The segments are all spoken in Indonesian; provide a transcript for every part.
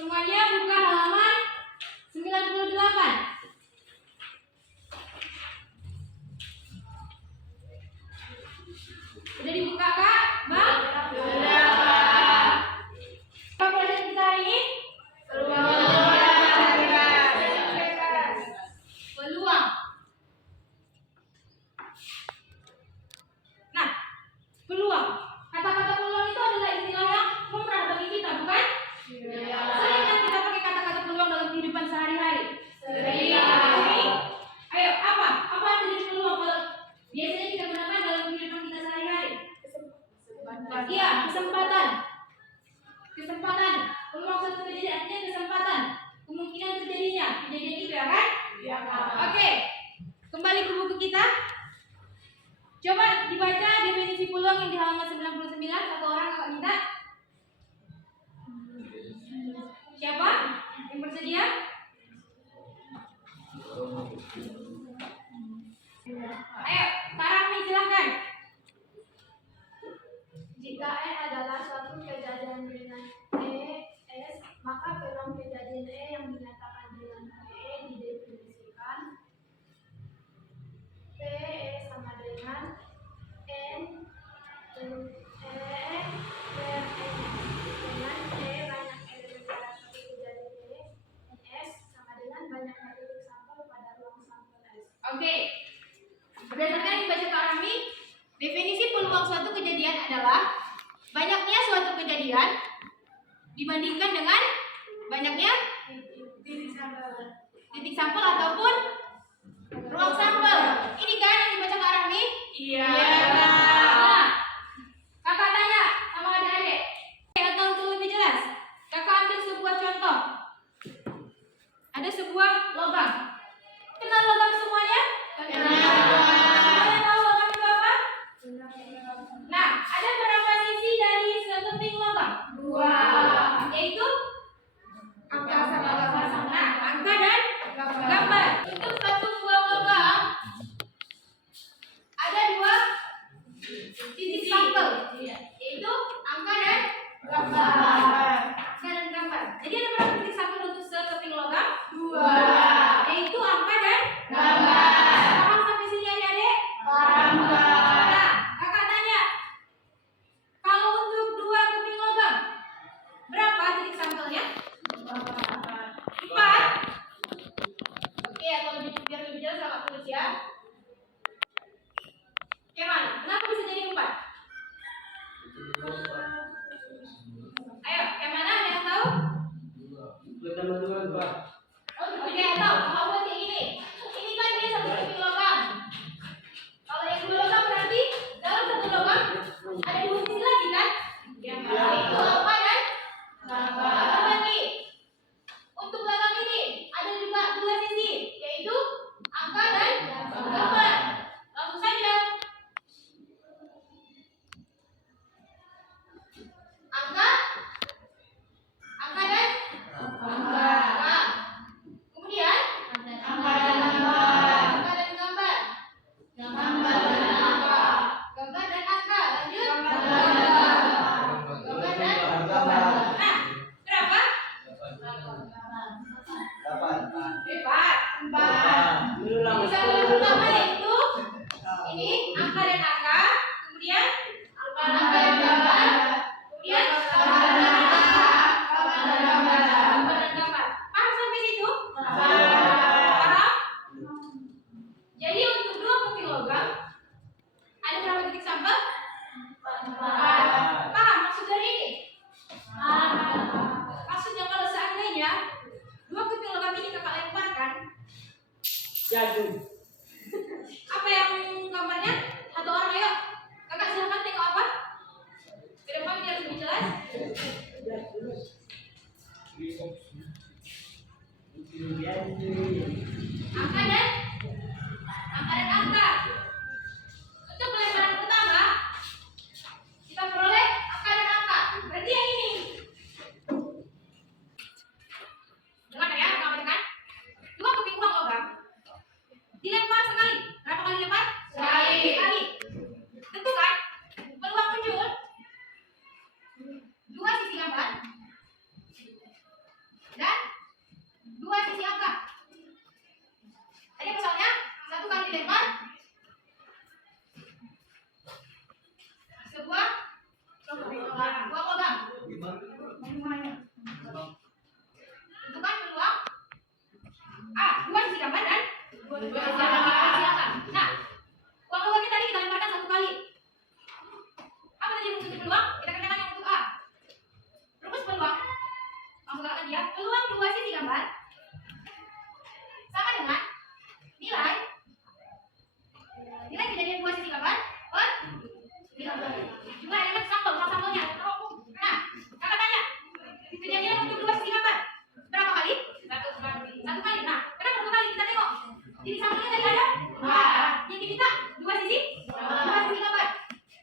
Semuanya buka halaman 98. Udah dibuka Kak? Bang? Sudah. Apa pelajaran kita hari ini? Peluang. Nah, peluang. Kata-kata peluang itu adalah istilah yang lumrah bagi kita, bukan? Sering kan kita pakai kata-kata peluang dalam kehidupan sehari-hari? Sering. Ayo, apa? Apa arti peluang kalau biasanya kita gunakan dalam kehidupan kita sehari-hari? Iya, kesempatan. Kesempatan. Peluang suatu kejadian artinya kesempatan. Kemungkinan terjadinya kejadian itu ya kan? Iya. Oke. Kembali ke buku kita. Coba dibaca definisi peluang yang di halaman 99. Satu orang kakak minta. Siapa yang bersedia? Ayo, Tarami silahkan. Jika E adalah suatu kejadian dengan S, maka peluang kejadian E yang dinyatakan dengan E didefinisikan P sama dengan N per N dengan E banyak elemen pada suatu kejadian E, S sama dengan banyaknya titik sampel pada ruang sampel S. Oke. Berdasarkan yang dibaca Tarami, definisi peluang suatu kejadian adalah banyaknya suatu kejadian dibandingkan dengan banyaknya titik sampel ataupun ruang sampel. Ini kan yang dibaca Kak Rami? Iya. Nah, kakak tanya sama adik-adik. Atau untuk lebih jelas, kakak ambil sebuah contoh. Ada sebuah logam. Kenal logam semuanya? Kalian tahu logam itu apa? Nah, ada berapa sisi dari sekeping logam? 2. Yaitu angka sama gambar. Nah, angka dan gambar. Untuk satu buah logam ada 2 titik sampel, yaitu angka dan gambar. Angka dan gambar. Jadi ada berapa titik sampel untuk sekeping logam? 2. Yaitu angka dan gambar. Paham sampai sini adik-adik? Paham. Nah, kakak tanya, kalau untuk 2 keping logam berapa titik sampelnya? 4. Oke, atau biar lebih jelas kakak tulis ya. Gimana? Kenapa bisa jadi 4? Ayo, yang mana? Ada yang tahu? Oke, tahu. Kalau buat kayak gini, ini kan dia satu keping logam. Kalau yang 2 logam berarti dalam satu logam ada 2 sisi lagi kan? Itu apa dan gambar lagi. Untuk logam ini ada juga 2 sisi, yaitu angka dan gambar. Langsung saja. Angka dan gambar. Kemudian angka dan gambar. Angka dan gambar. Gambar dan angka. Gambar dan angka. Lanjut. Gambar dan gambar. Nah, berapa? 4. Misalnya pertama yaitu ini angka dan angka, kemudian angka dan gambar, kemudian gambar dan angka, gambar dan gambar, gambar dan gambar. Paham sampai situ? Paham? Jadi untuk 2 keping logam ada berapa titik sampel? 4. Paham maksud dari ini? Maksudnya kalau seandainya 2 keping logam ini kakak lemparkan, apa yang gambarnya? Satu orang, ayo. Kakak silakan tengok apa? Ke depan biar lebih jelas. Angka dan angka. Untuk pelebaran pertama kita peroleh angka dan angka. Berarti yang ini. Dengar ya, kamu kan? 2 keping uang logam dilempar sekali. Berapa kali lempar? Sekali. Tentu kan? Peluang muncul 2 sisi gambar Tentukan peluang A. Dua sisi gambar dan dua sisi angka. Nah, uang luarnya tadi kita lemparkan satu kali. Apa tadi rumus untuk peluang? Kita katakan yang untuk A. Rumus peluang. Kamu katakan dia. Peluang dua sisi gambar sama dengan nilai kejadian dua sisi gambar per jumlah elemen sampelnya. Nah, kakak tanya, kejadian untuk dua sisi gambar berapa kali? Satu kali. Nah, kenapa satu kali? Kita tengok. Jadi sampelnya tadi ada yang diminta dua sisi gambar.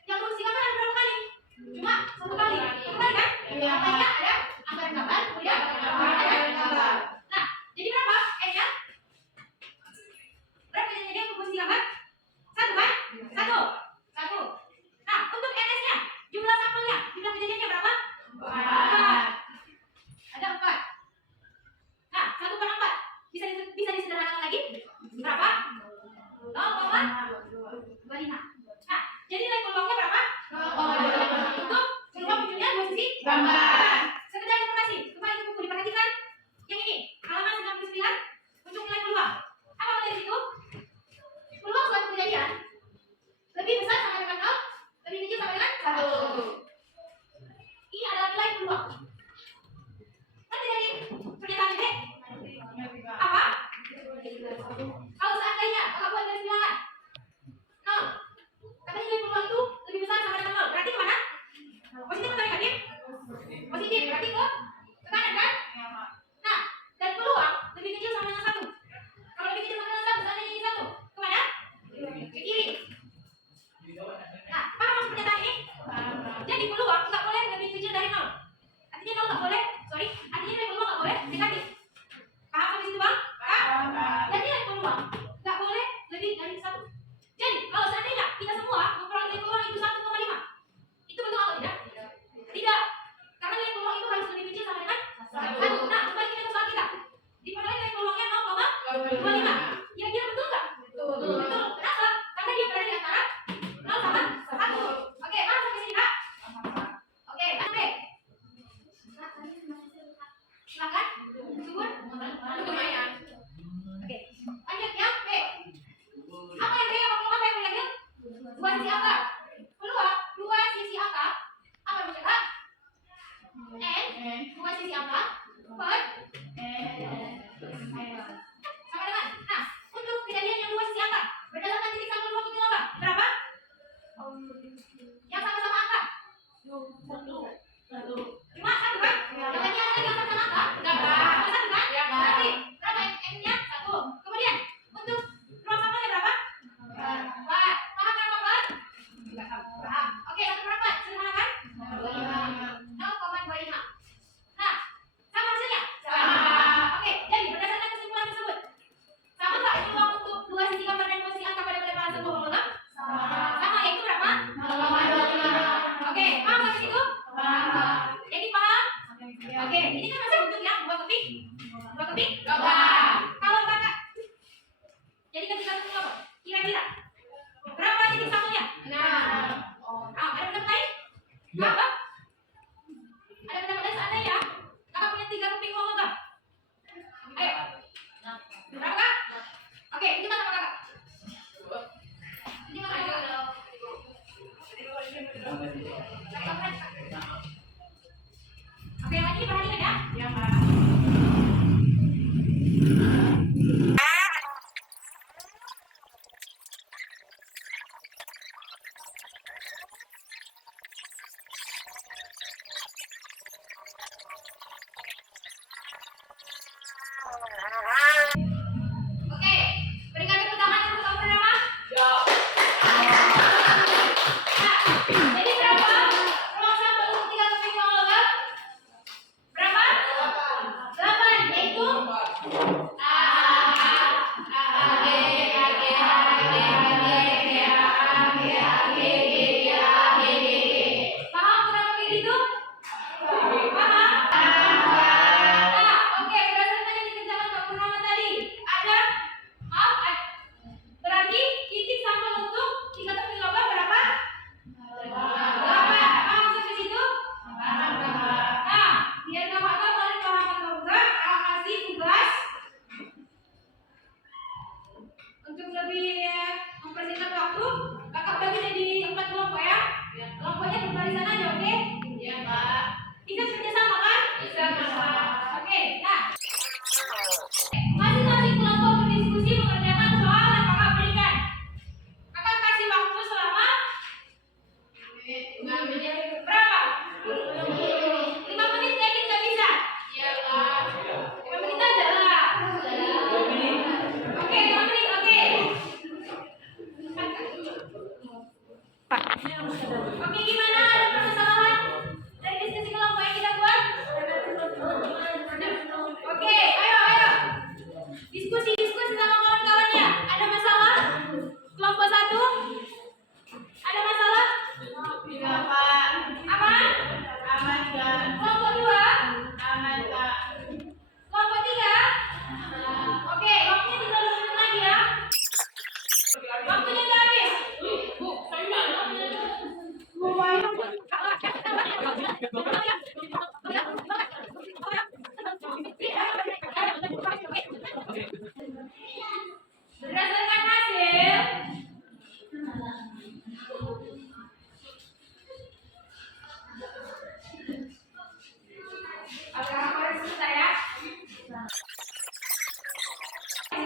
Yang dua sisi gambar ada berapa kali? Cuma satu kali. Satu kali kan? Sampelnya ada angka gambar, kemudian ada gambar. Nah, jadi berapa N-nya? Berapa kejadian untuk dua sisi gambar? Satu kan? Satu. Nah, untuk NS-nya, jumlah sampelnya, jumlah kejadiannya berapa? 4. Ada 4. Nah, 1 per 4. Bisa disederhanakan lagi? Berapa? 0,25. Nah, jadi nilai peluangnya berapa? 0,25. Untuk peluang munculnya dua sisi gambar. Sekedar informasi, kembali ke buku diperhatikan. Yang ini, halaman 99, untuk nilai peluang. Apa nilai di situ? Peluang suatu kejadian lebih besar sama dengan 0, lebih kecil sama dengan 1. Ini adalah nilai peluang. Nanti dari pernyataan ini apa? Kalau seandainya kakak buat garis bilangan 0, katanya nilai peluang itu lebih besar sama dengan 0. Berarti kemana? Positif atau negatif? Positif. Berarti ke kanan kan? Nah, dan peluang lebih kecil sama dengan 1. Kalau lebih kecil sama dengan 1, seandainya ini 1, kemana? Ke kiri. Nah, paham maksud pernyataan ini? Jadi peluang nggak boleh lebih kecil dari 0. Artinya 0 nggak boleh, artinya nilai peluang nggak boleh negatif. Paham sampai situ bang? Paham. Dan nilai peluang nggak boleh lebih dari 1. Jadi kalau seandainya kita semua memperoleh nilai peluang itu 1,5, itu betul atau tidak? Tidak. Karena nilai peluang itu harus lebih kecil sama dengan 1. Nah, kembali ke soal kita. Diperoleh nilai peluangnya 0,25. Kira-kira betul nggak? Betul. Kenapa? Karena dia berada di antara 0 sama 1. Oke, paham sampai sini kak? Oke, lanjut. Silakan. Subur. Lumayan. Oke, lanjut yang B. Apa yang B? Apa yang diambil? Dua sisi angka. Peluang dua sisi angka. Apa yang bergerak? N. Dua sisi angka per sama dengan. Nah, untuk kejadian yang dua sisi angka berdasarkan titik sampel dua titik lambang berapa? Yang sama-sama angka. Cuma 1 kan? Katanya ada yang sama-sama angka? Enggak. 1 kan? Berarti berapa N-nya? 1. Kemudian untuk ruang sampelnya berapa? 4. Paham kan 4? Paham. Oke, 1 per 4 sederhanakan? 0,25. Nah, sama hasilnya? Sama. Oke, jadi berdasarkan kesimpulan tersebut, sama nggak peluang untuk dua sisi gambar dan dua sisi angka pada peleparan sebuah logam? Sama, yaitu berapa? 0,25. Oke, paham sampai situ? Paham. Jadi paham? Oke, ini kan masih bentuk yang dua keping? Kalau kakak jadikan kita tunggu apa? Kira-kira berapa titik sampelnya? 6. Ada pendapat lain? Apa? Ada pendapat lain seandainya kakak punya 3 keping uang logam? Ayo. Berapa kak? Oke, ini sama kakak. Ini sama kakak. Oke, lagi perhatikan ya. Iya, Pak.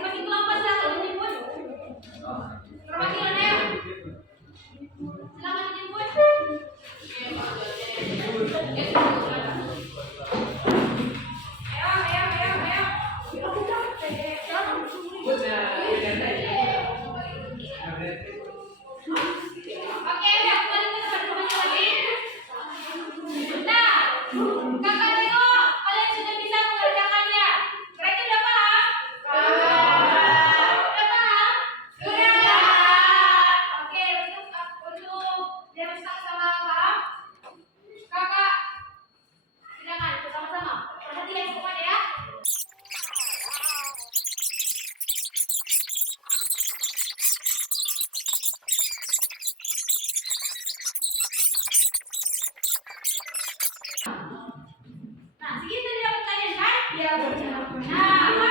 Masih kelompok silakan dijemput. Perwakilan ya. Silakan dijemput. Oke, udah kembali ke tempat rumahnya lagi. Nah, kakak Leo, kalian sudah bisa mengerjakannya. Kira-kira udah paham? Udah paham? Sudah. Oke, untuk yang sama-sama paham, kakak silakan bersama-sama. Perhatikan semuanya ya. Nah, segitu tadi dapat kalian kan? Iya, benar. Nah,